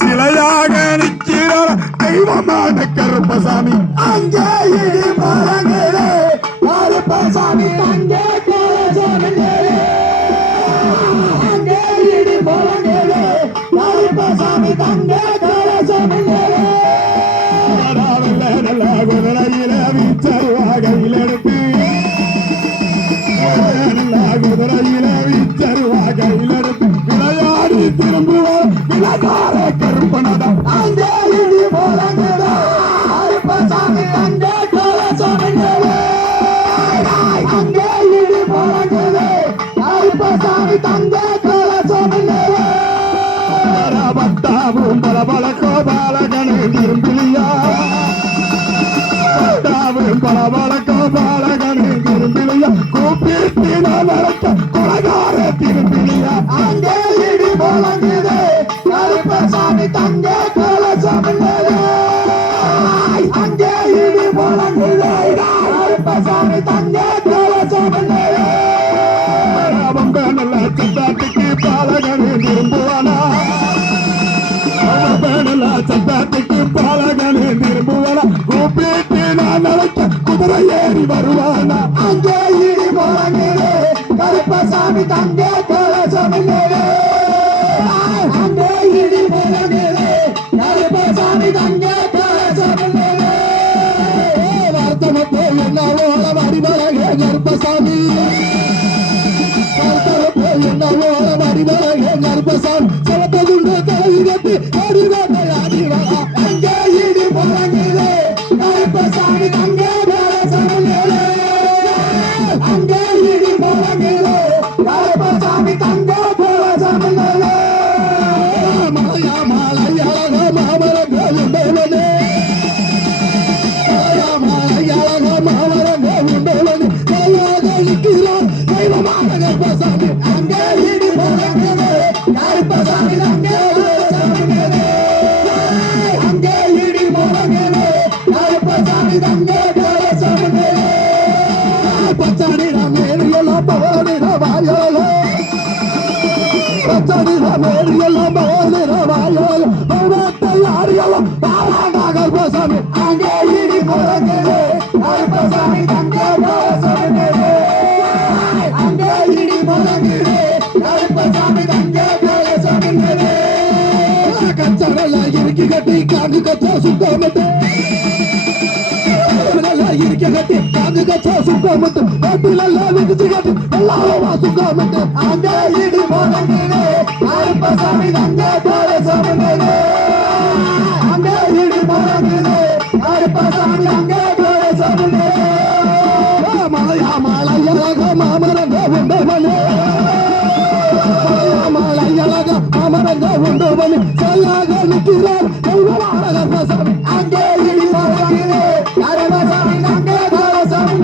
சிலையாக நிற்கிறார் தெய்வமான கருப்பசாமி அங்கே இடி மரங்களே கருப்பசாமி அங்கே அங்கே இடி மரங்களே கருப்பசாமி தங்கே குதிரையில வீச்சருவாகையில் எடுத்து குதிரையில வீச்சருவாகையில் எடுத்து விளையாடி திரும்புவார் விளையாட கருப்பனதா அங்கே இடி மரங்களே கருப்பசாமி அங்கே அங்கே இடி மரங்களே கருப்பசாமி தங்கே பட்டாவும் பலபலக்கோ பாலகனு திரும்பிலியா பட்டாவும் பலபலக்கோ பாலகனு திரும்பிலியா கூப்பிட்டு நடக்க கொலகார திரும்பிலியா அங்கே இடி போலங்குது கருப்பசாமி தங்கே கோலசாமி அங்கே இடி போலங்குது கருப்பசாமி தங்கே கோலசாமி நல்ல சத்தாட்டுக்கு பாலகனு திரும்புவானா சத்தாட்டுக்கு பாலகனே திரும்புவானா கூப்பிட்டு நான் நடக்க குதிரை ஏறி வருவானா அங்கே இடி போலங்கிலே கருப்பசாமி தங்கே கோலசாமி அங்கே இடி போலங்கிலே கருப்பசாமி தங்கே கோலசாமி வருத்தமப்போ என்னவோல வடிவழகே கருப்பசாமி வருத்தமப்போ என்னவோல வடிவழகே கருப்பசாமி சிலப்பதுண்டு தலையிடத்து அறிவாட்டை அறிவா அங்கே இடி போலங்கிலே கருப்பசாமி தங்கே கோலசாமி அங்கே இடி போலங்கிலே கருப்பசாமி தங்கே கோலசாமி மலையா மலையழக மாமரங்க உண்டவனே மலையா மலையழக மாமரங்க உண்டவனே கையாதளிக்கிறான் தெய்வமான கருப்பசாமி அங்கே இடி போலங்கிலே கருப்பசாமி தங்கே அங்கே இடி போலங்கிலே கருப்பசாமி தங்கே கோலசாமி பச்சாடி ராமேரியெல்லாம் பவானி ரவாயோல பச்சாடி ராமேரியெல்லாம் பவானி ரவாயோல பவத்தை யாரியெல்லாம் பாராண்டா கருப்பசாமி அங்கே இடி போலங்கிலே கருப்பசாமி தங்கே கோலசாமி அங்கே இடி போலங்கிலே கருப்பசாமி தங்கே கோலசாமி கச்சடல இறுக்கி கட்டி காங்கு கச்சா சுத்தமட்டு இறுக்கி கட்டி காங்கு கச்சா சுத்தமட்டு வீட்டிலெல்லாம் விதிச்சு கட்டி எல்லாரும் சுத்தமட்டு அங்கே இடி போலங்கிலே கருப்பசாமி தங்கே கோலசாமி அங்கே இடி போலங்கிலே கருப்பசாமி தங்கே கோலசாமி மலையா மலையழக மாமரங்க உண்டவனே மலையழக அமரங்க உண்டவனே செல்லாக நிற்கிறார் தெய்வமான கருப்பசாமி அங்கே இடி போலங்கிலே கருப்பசாமி தங்கே கோலசாமி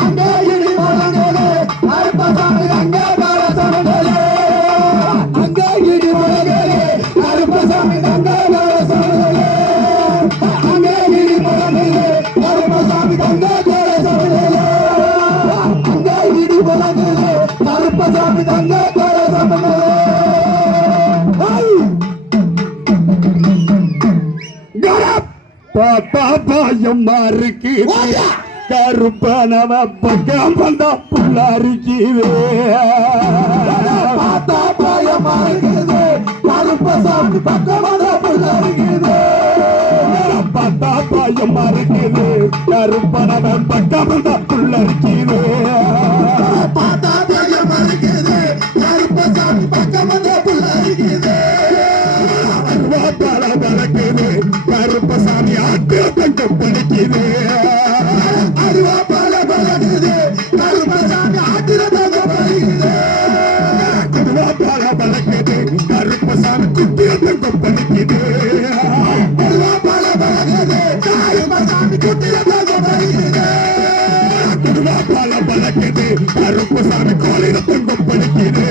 அங்கே இடி போலங்கிலே கருப்பசாமி தங்கே கோலசாமி அங்கே இடி போலங்கிலே கருப்பசாமி தங்கே கோலசாமி அங்கே இடி போலங்கிலே கருப்பசாமி தங்கே கோலசாமி அங்கே இடி போலங்கிலே கருப்பசாமி தங்கே கோலசாமி பாயம் மாறுக்கு கருப்பனவ பக்கம் வந்த புள்ளாரிக்குது பாயம் மாறுக்குது கருப்பசாமி பக்கம் வந்த புள்ளாரிக்குது பாயம் மாறுக்குது கருப்பனவ பக்கம் வந்த புள்ளாரிக்குது பாயம் மாறுக்குது கருப்பசாமி பக்கம் வந்த புள்ளாரிக்குது கருப்பசாமி ஆத்திரத்தை படிக்குது அருவா பல பழகுது கருப்பசாமி ஆத்திரத்தை படிக்குது குருவா பல பழகுது கருப்பசாமி குத்திரத்தை படிக்குது அருவா பல பழகுது கருப்பசாமி குத்திரத்தை படிக்குது குருவா பல பழகுது கருப்பசாமி கோயில தொங்கம் படிக்குது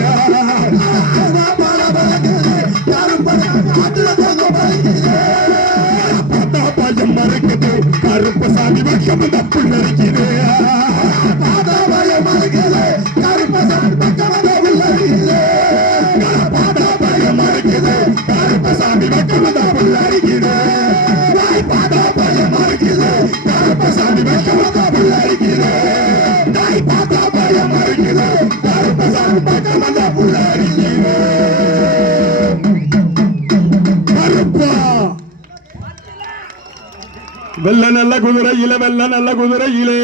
பார்த்தா பயம் மறைக்குது கருப்பசாமி பக்கம் தப்பு நடிக்குது பார்த்தா பயம் மறைக்குது கருப்பசாமி பக்கம் தப்பு நடிக்குது பார்த்தா பயம் மறைக்குது கருப்பசாமி பக்கம் தப்பு நடிக்குது பார்த்தா பயம் மறைக்குது கருப்பசாமி பக்கம் தப்பு நடிக்குது பார்த்தா பயம் மறைக்குது கருப்பசாமி பக்கம் தப்பு நடிக்குது கருப்பா வெள்ள நல்ல குதிரையிலே